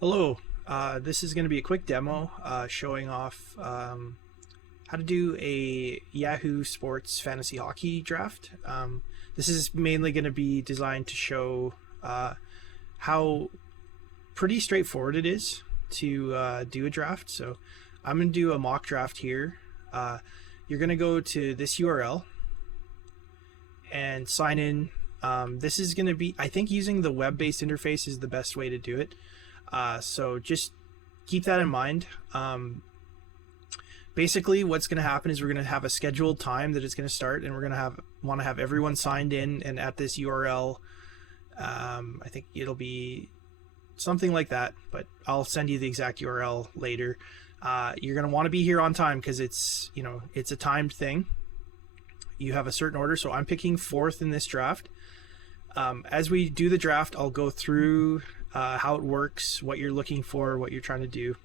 Hello, this is going to be a quick demo showing off how to do a Yahoo Sports Fantasy Hockey draft. This is mainly going to be designed to show how pretty straightforward it is to do a draft. So I'm going to do a mock draft here. You're going to go to this URL and sign in. This is going to be, I think using the web-based interface is the best way to do it. So just keep that in mind. Basically what's going to happen is we're going to have a scheduled time that it's going to start, and we're going to want to have everyone signed in and at this URL. I think it'll be something like that, but I'll send you the exact URL later. You're going to want to be here on time because it's a timed thing. You have a certain order, so I'm picking fourth in this draft. As we do the draft, I'll go through how it works, what you're looking for, what you're trying to do.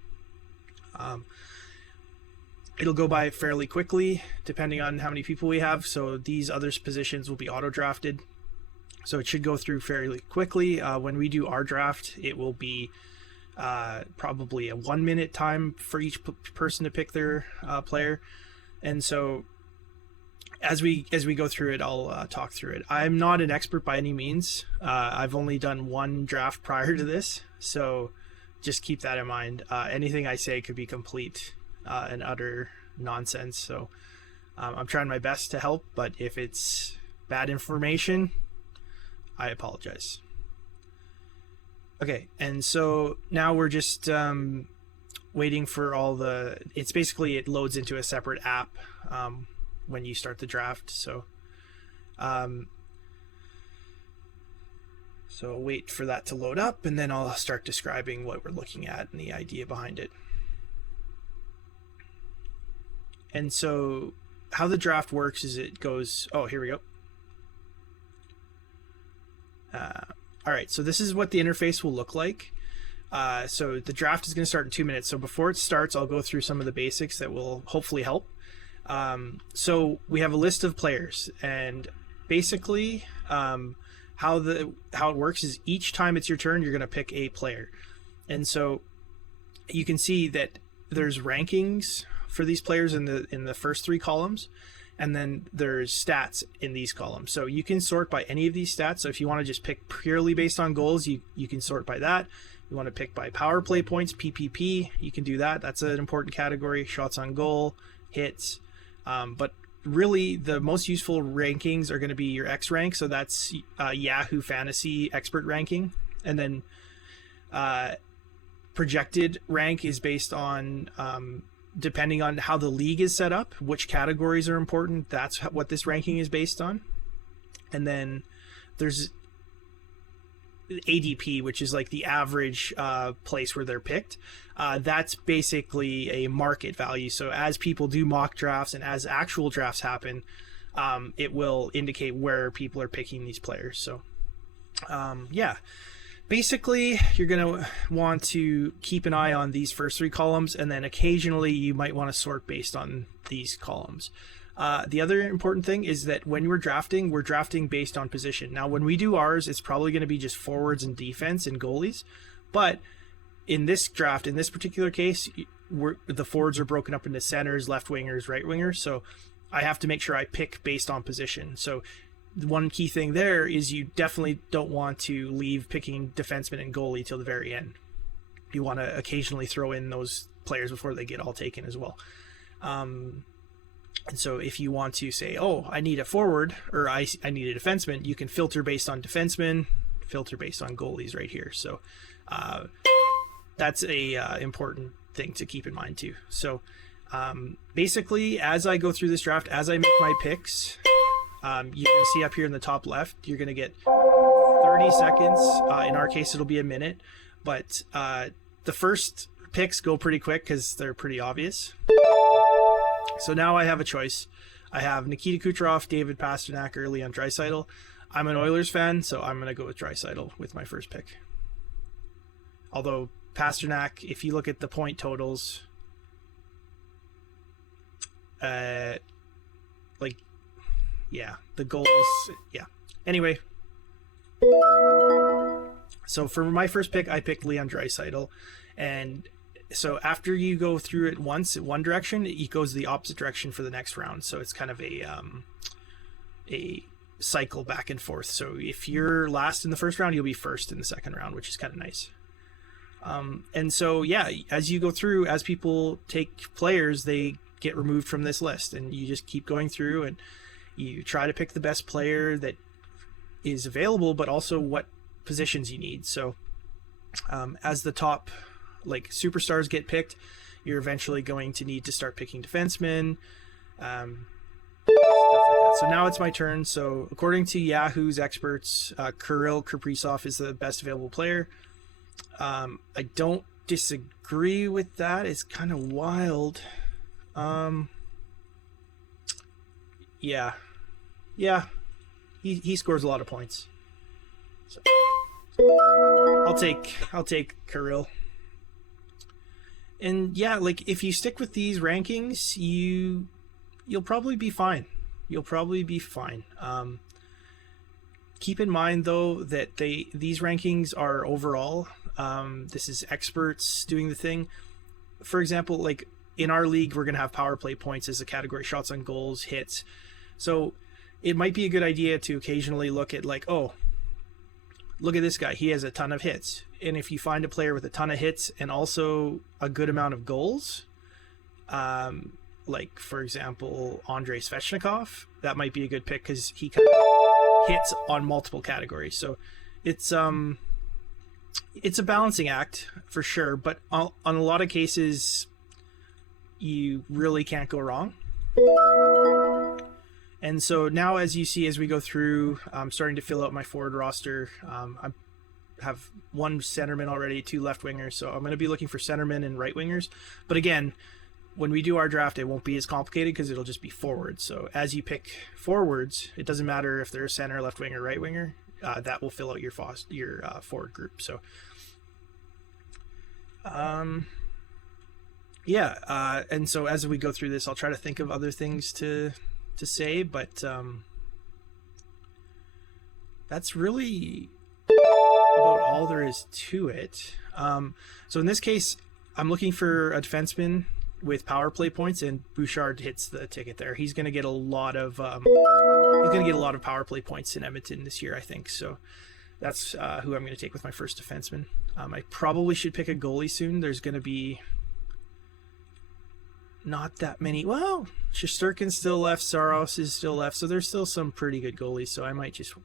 It'll go by fairly quickly depending on how many people we have, so these other positions will be auto drafted, so it should go through fairly quickly. When we do our draft, it will be probably a 1 minute time for each person to pick their player, and so as we go through it, I'll talk through it. I'm not an expert by any means. I've only done one draft prior to this, so just keep that in mind. Anything I say could be complete and utter nonsense, so I'm trying my best to help, but if it's bad information, I apologize. Okay, and so now we're just waiting for all the... It's basically, it loads into a separate app when you start the draft, so wait for that to load up, and then I'll start describing what we're looking at and the idea behind it. And so how the draft works is it goes, oh, here we go. All right, so this is what the interface will look like. So the draft is going to start in 2 minutes, so before it starts, I'll go through some of the basics that will hopefully help. So we have a list of players, and basically how it works is each time it's your turn, you're going to pick a player. And so you can see that there's rankings for these players in the first three columns, and then there's stats in these columns. So you can sort by any of these stats. So if you want to just pick purely based on goals, you can sort by that. You want to pick by power play points, PPP, you can do that. That's an important category. Shots on goal, hits. But really the most useful rankings are going to be your X rank. So that's Yahoo Fantasy expert ranking. And then projected rank is based on depending on how the league is set up, which categories are important. That's what this ranking is based on. And then there's ADP, which is like the average place where they're picked. That's basically a market value. So as people do mock drafts and as actual drafts happen, it will indicate where people are picking these players. So yeah, basically you're going to want to keep an eye on these first three columns, and then occasionally you might want to sort based on these columns. The other important thing is that when we're drafting based on position. Now, when we do ours, it's probably going to be just forwards and defense and goalies. But in this draft, in this particular case, the forwards are broken up into centers, left wingers, right wingers. So I have to make sure I pick based on position. So one key thing there is you definitely don't want to leave picking defenseman and goalie till the very end. You want to occasionally throw in those players before they get all taken as well. And so if you want to say, oh, I need a forward, or I need a defenseman, you can filter based on defenseman, filter based on goalies right here. So that's a important thing to keep in mind too. So basically, as I go through this draft, as I make my picks, you're going to see up here in the top left, you're going to get 30 seconds. In our case, it'll be a minute. But the first picks go pretty quick because they're pretty obvious. So now I have a choice. I have Nikita Kucherov, David Pastrnak, or Leon Draisaitl. I'm an Oilers fan, so I'm going to go with Draisaitl with my first pick. Although Pastrnak, if you look at the point totals, yeah, the goals, yeah. Anyway, So for my first pick, I picked Leon Draisaitl, and so after you go through it once in one direction, it goes the opposite direction for the next round. So it's kind of a cycle back and forth. So if you're last in the first round, you'll be first in the second round, which is kind of nice. And so, yeah, as you go through, as people take players, they get removed from this list, and you just keep going through and you try to pick the best player that is available, but also what positions you need. So as the top like superstars get picked, you're eventually going to need to start picking defensemen, stuff like that. So now it's my turn. So according to Yahoo's experts, Kirill Kaprizov is the best available player. I don't disagree with that. It's kind of wild. Yeah, he scores a lot of points. So I'll take Kirill. And yeah, like if you stick with these rankings, you'll probably be fine. You'll probably be fine. Keep in mind though that these rankings are overall. This is experts doing the thing. For example, like in our league, we're gonna have power play points as a category, shots on goals, hits. So it might be a good idea to occasionally look at like, oh, look at this guy, he has a ton of hits. And if you find a player with a ton of hits and also a good amount of goals, like for example Andrei Svechnikov, that might be a good pick because he kind of hits on multiple categories. So it's a balancing act for sure, but on a lot of cases you really can't go wrong. And so now, as you see, as we go through, I'm starting to fill out my forward roster. I have one centerman already, 2 left wingers, so I'm going to be looking for centermen and right wingers. But again, when we do our draft, it won't be as complicated because it'll just be forwards. So as you pick forwards, it doesn't matter if they're a center, left winger, right winger. That will fill out your forward group. So, and so as we go through this, I'll try to think of other things to say, but that's really about all there is to it. So in this case, I'm looking for a defenseman with power play points, and Bouchard hits the ticket there. He's going to get a lot of power play points in Edmonton this year, I think. So that's who I'm going to take with my first defenseman. I probably should pick a goalie soon. There's going to be not that many. Well, Shesterkin's still left, Saros is still left, so there's still some pretty good goalies. So I might just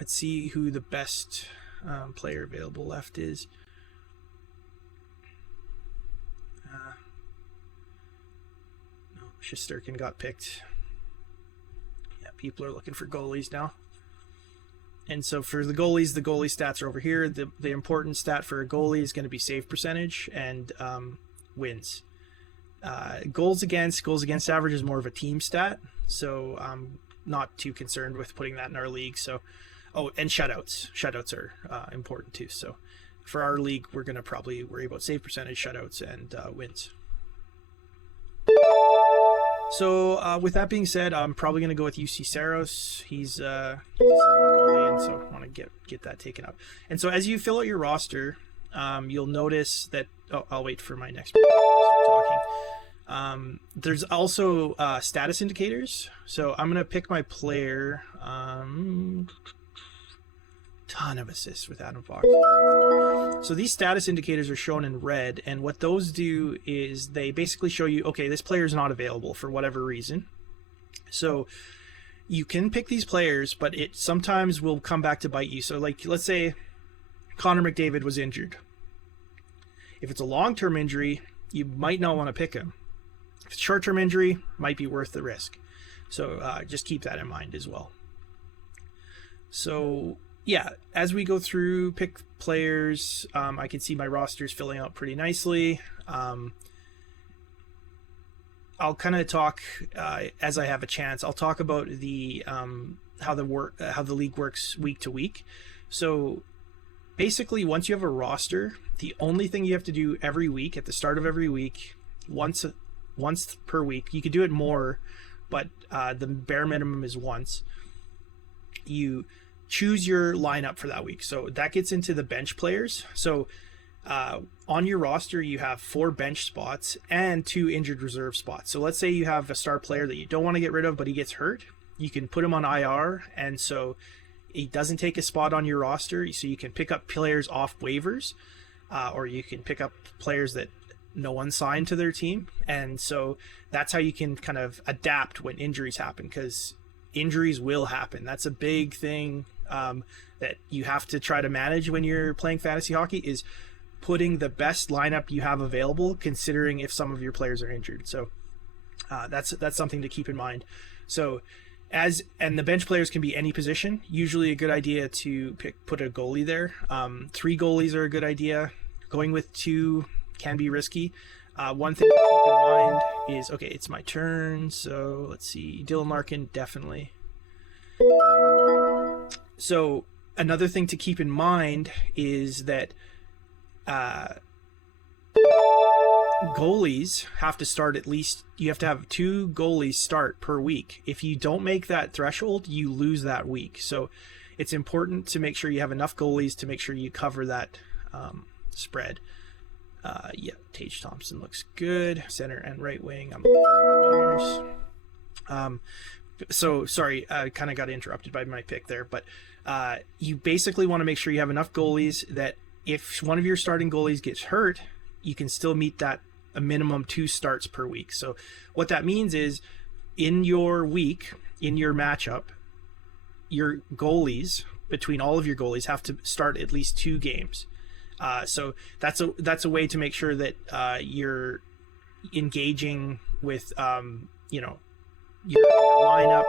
let's see who the best player available left is. No, Shesterkin got picked. Yeah, people are looking for goalies now. And so for the goalies, the goalie stats are over here. The important stat for a goalie is going to be save percentage and wins. Goals against average is more of a team stat, so I'm not too concerned with putting that in our league. So, oh, and shutouts. Shutouts are important too. So for our league, we're going to probably worry about save percentage, shutouts, and wins. So with that being said, I'm probably going to go with UC Saros. He's a goalie, and so I want to get that taken up. And so as you fill out your roster, you'll notice that. Oh, I'll wait for my next. Talking. There's also status indicators. So I'm going to pick my player. Ton of assists with Adam Fox. So these status indicators are shown in red, and what those do is they basically show you, okay, this player is not available for whatever reason. So you can pick these players, but it sometimes will come back to bite you. So like, let's say Connor McDavid was injured. If it's a long-term injury, you might not want to pick him. If it's a short-term injury, might be worth the risk. So just keep that in mind as well. So yeah, as we go through, pick players, I can see my rosters filling out pretty nicely. I'll kind of talk as I have a chance. I'll talk about the how the league works week to week. So basically, once you have a roster, the only thing you have to do every week, at the start of every week, once per week, you could do it more, but the bare minimum is once. You choose your lineup for that week. So that gets into the bench players. So on your roster, you have 4 bench spots and 2 injured reserve spots. So let's say you have a star player that you don't want to get rid of, but he gets hurt. You can put him on IR, and so he doesn't take a spot on your roster. So you can pick up players off waivers, or you can pick up players that no one signed to their team. And so that's how you can kind of adapt when injuries happen, because injuries will happen. That's a big thing that you have to try to manage when you're playing fantasy hockey, is putting the best lineup you have available, considering if some of your players are injured. So that's something to keep in mind. So and the bench players can be any position. Usually a good idea to put a goalie there. 3 goalies are a good idea. Going with 2 can be risky. One thing to keep in mind is, okay, it's my turn. So let's see, Dylan Larkin, definitely. So another thing to keep in mind is that goalies have to start at least, you have to have 2 goalies start per week. If you don't make that threshold, you lose that week. So it's important to make sure you have enough goalies to make sure you cover that spread. Yeah, Tage Thompson looks good. Center and right wing. So sorry, I kind of got interrupted by my pick there, but you basically want to make sure you have enough goalies that if one of your starting goalies gets hurt, you can still meet that a minimum 2 starts per week. So what that means is, in your week, in your matchup, your goalies, between all of your goalies, have to start at least 2 games. So that's a way to make sure that you're engaging with your lineup.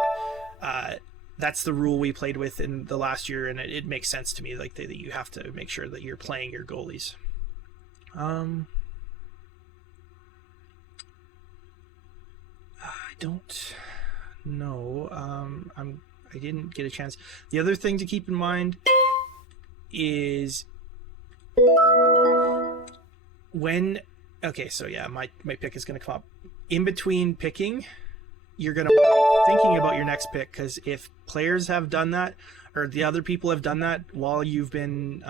That's the rule we played with in the last year, and it makes sense to me, like that you have to make sure that you're playing your goalies. I don't know. I didn't get a chance. The other thing to keep in mind is so yeah, my pick is going to come up. In between picking, you're going to be thinking about your next pick, because if players have done that, or the other people have done that while you've been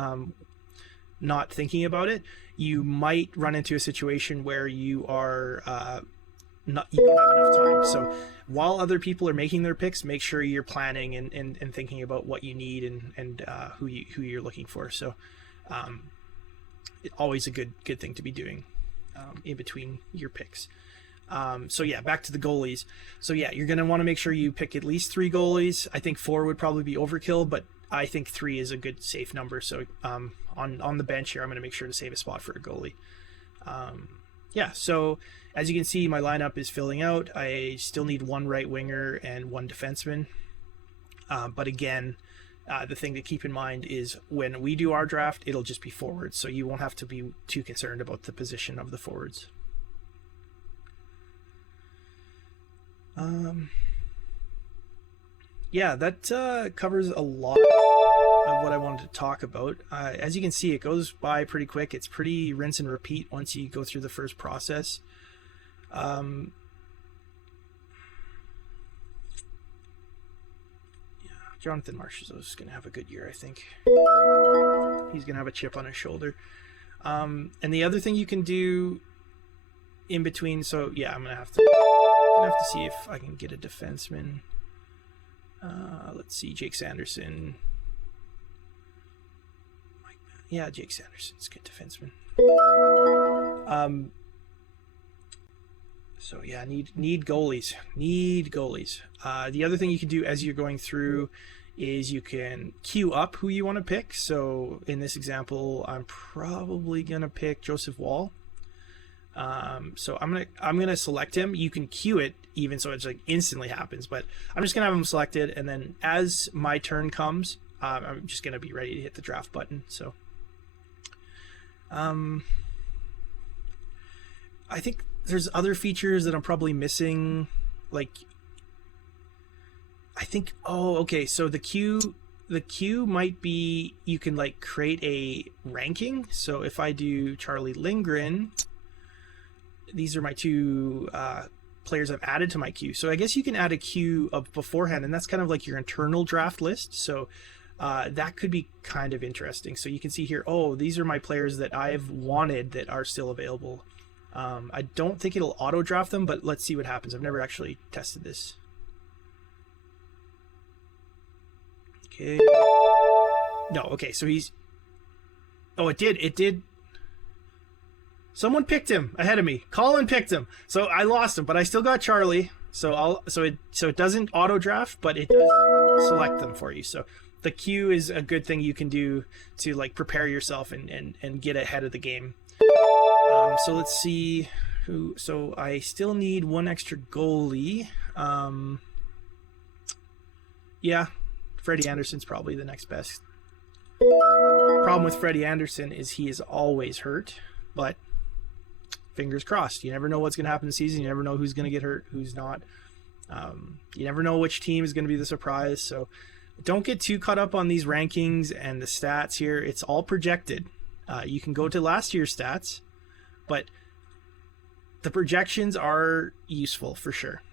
not thinking about it, you might run into a situation where you are you don't have enough time. So while other people are making their picks, make sure you're planning and thinking about what you need and who you're looking for. So always a good thing to be doing in between your picks. So yeah, back to the goalies. So yeah, you're going to want to make sure you pick at least 3 goalies. I think 4 would probably be overkill, but I think 3 is a good safe number. So on the bench here, I'm going to make sure to save a spot for a goalie. Yeah, so as you can see, my lineup is filling out. I still need 1 right winger and 1 defenseman. But again, the thing to keep in mind is when we do our draft, it'll just be forwards. So you won't have to be too concerned about the position of the forwards. Yeah, that covers a lot of what I wanted to talk about. As you can see, it goes by pretty quick. It's pretty rinse and repeat once you go through the first process. Yeah, Jonathan Marchessault is going to have a good year, I think. He's going to have a chip on his shoulder. And the other thing you can do in between, so yeah, I'm going to have to see if I can get a defenseman. Let's see, Jake Sanderson. Yeah, Jake Sanderson's a good defenseman. So yeah, need goalies. Need goalies. The other thing you can do as you're going through is you can queue up who you want to pick. So in this example, I'm probably gonna pick Joseph Wall. So I'm gonna select him. You can queue it even so it's like instantly happens, but I'm just gonna have him selected, and then as my turn comes, I'm just gonna be ready to hit the draft button. So I think there's other features that I'm probably missing, like I think so the queue might be, you can like create a ranking. So if I do Charlie Lindgren, these are my 2 players I've added to my queue. So I guess you can add a queue of beforehand, and that's kind of like your internal draft list. So that could be kind of interesting. So you can see here, oh, these are my players that I've wanted that are still available. I don't think it'll auto draft them, but let's see what happens. I've never actually tested this. Okay. No, okay, so he's... Oh, it did. Someone picked him ahead of me. Colin picked him. So I lost him, but I still got Charlie. So it doesn't auto draft, but it does select them for you. So the queue is a good thing you can do to like prepare yourself and get ahead of the game. So let's see who. So I still need one extra goalie. Yeah, Freddie Anderson's probably the next best. Problem with Freddie Anderson is he is always hurt, but fingers crossed. You never know what's going to happen this season. You never know who's going to get hurt, who's not. You never know which team is going to be the surprise. So don't get too caught up on these rankings and the stats here. It's all projected. You can go to last year's stats, but the projections are useful for sure.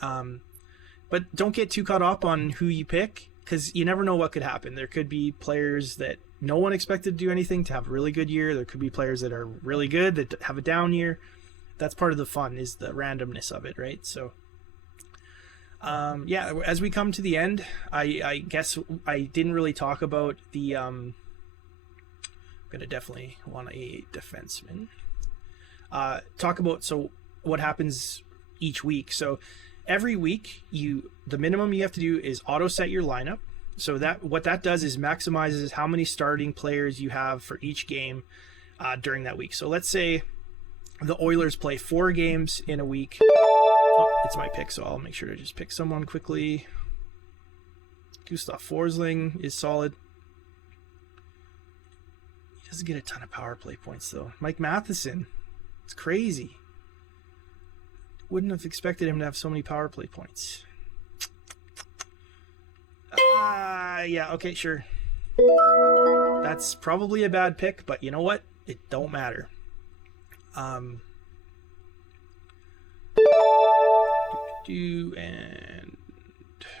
But don't get too caught up on who you pick, because you never know what could happen. There could be players that no one expected to do anything to have a really good year. There could be players that are really good that have a down year. That's part of the fun, is the randomness of it, right? So yeah, as we come to the end, I guess I didn't really talk about the I'm gonna definitely want a defenseman. Talk about what happens each week. So every week, the minimum you have to do is auto set your lineup. So what that does is maximizes how many starting players you have for each game during that week. So let's say the Oilers play 4 games in a week. Oh, it's my pick, so I'll make sure to just pick someone quickly. Gustav Forsling is solid. He doesn't get a ton of power play points, though. Mike Matheson. It's crazy. Wouldn't have expected him to have so many power play points. Yeah, okay, sure. That's probably a bad pick, but you know what? It don't matter. And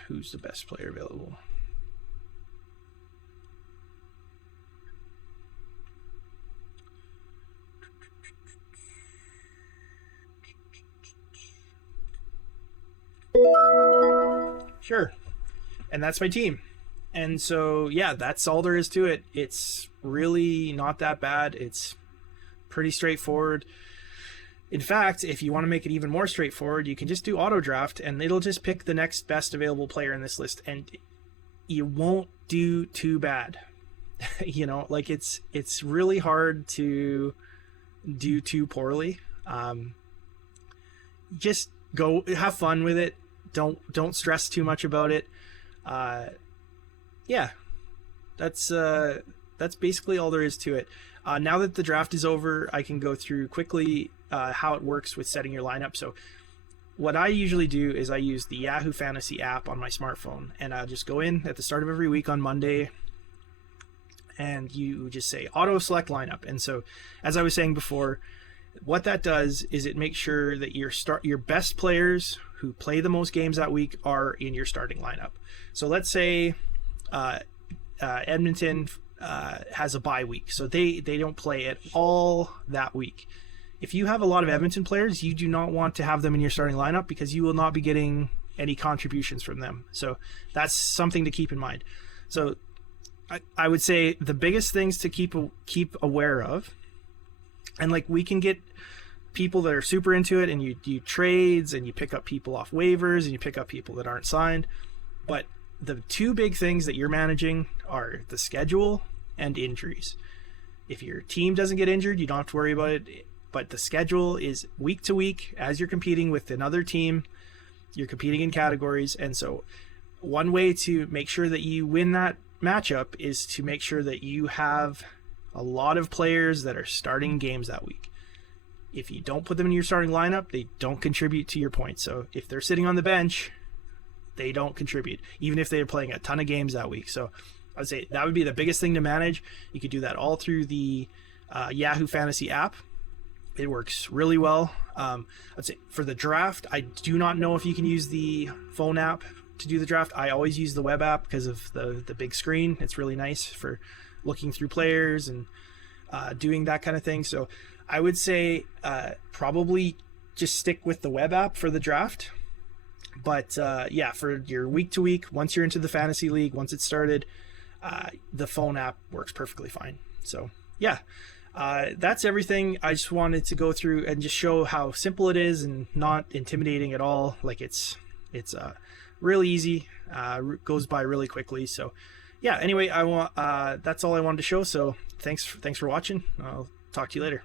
who's the best player available? Sure. And that's my team. And so, yeah, that's all there is to it. It's really not that bad. It's pretty straightforward. In fact, if you want to make it even more straightforward, you can just do auto draft and it'll just pick the next best available player in this list, and you won't do too bad. You know, like it's really hard to do too poorly. Just go have fun with it. Don't stress too much about it. Yeah, that's basically all there is to it. Now that the draft is over, I can go through quickly how it works with setting your lineup. So what I usually do is I use the Yahoo Fantasy app on my smartphone, and I'll just go in at the start of every week on Monday, and you just say auto select lineup. And so, as I was saying before, what that does is it makes sure that your best players who play the most games that week are in your starting lineup. So let's say Edmonton has a bye week, so they don't play at all that week. If you have a lot of Edmonton players, you do not want to have them in your starting lineup because you will not be getting any contributions from them. So that's something to keep in mind. So I would say the biggest things to keep aware of, and like we can get people that are super into it, and you do trades and you pick up people off waivers and you pick up people that aren't signed, but the two big things that you're managing are the schedule and injuries. If your team doesn't get injured, you don't have to worry about it, but the schedule is week to week. As you're competing with another team, you're competing in categories, and so one way to make sure that you win that matchup is to make sure that you have a lot of players that are starting games that week. If you don't put them in your starting lineup, they don't contribute to your points. So if they're sitting on the bench, they don't contribute, even if they're playing a ton of games that week. So I'd say that would be the biggest thing to manage. You could do that all through the Yahoo Fantasy app. It works really well. I'd say for the draft, I do not know if you can use the phone app to do the draft. I always use the web app because of the big screen. It's really nice for looking through players and doing that kind of thing. So I would say probably just stick with the web app for the draft. But yeah, for your week to week, once you're into the fantasy league, once it's started, the phone app works perfectly fine. So yeah, that's everything. I just wanted to go through and just show how simple it is and not intimidating at all. Like it's really easy, goes by really quickly. So yeah, anyway, that's all I wanted to show. So thanks for watching. I'll talk to you later.